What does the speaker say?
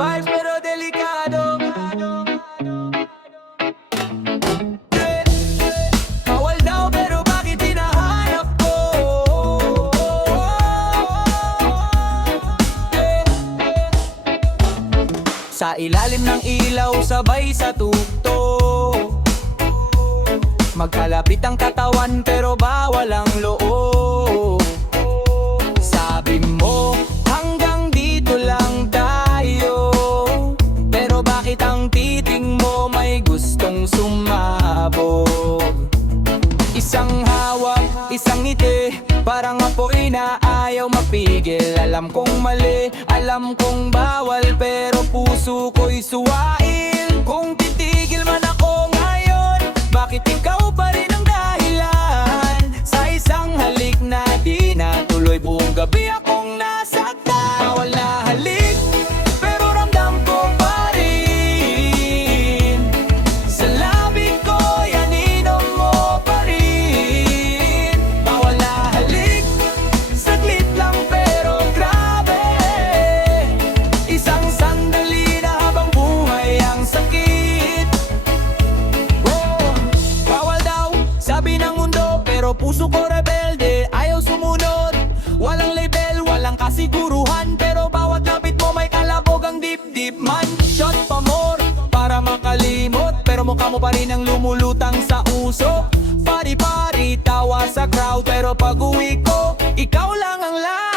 vibes pero delikado. Bawal daw pero bakit hinahanap ko? Sa ilalim ng ilaw sabay sa tukto, magkalapit ang katawan pero bawal ang loob. Sabi mo hanggang dito lang tayo, pero bakit ang titing mo may gustong sumabog? Isang hawak, isang ngiti, parang apoy na ayaw mapigil. Alam kong mali, alam kong bawal, pero puso ko'y suwail. Kung titigil man ako ngayon, bakit ikaw pa rin ang dahilan? Sa isang halik na di natuloy, buong gabi akong nasaktan. Bawal na halik, pero ramdam ko pa rin. Sa labi ko yan inom mo pa rin. Bawal na halik, saglit lang pero grabe. Isang sandali na habang buhay ang sakit. Bawal daw, sabi ng mundo, pero puso ko rebelde, ayaw sumunod. Walang label, walang kasiguruhan, pero bawat lapit mo may kalabog ang dip-dip man. Shot pa more, para makalimot, pero mukha mo pa rin ang lumulutang sa uso. Pari-pari, tawa sa crowd, pero pag uwi ko, ikaw lang ang lahat.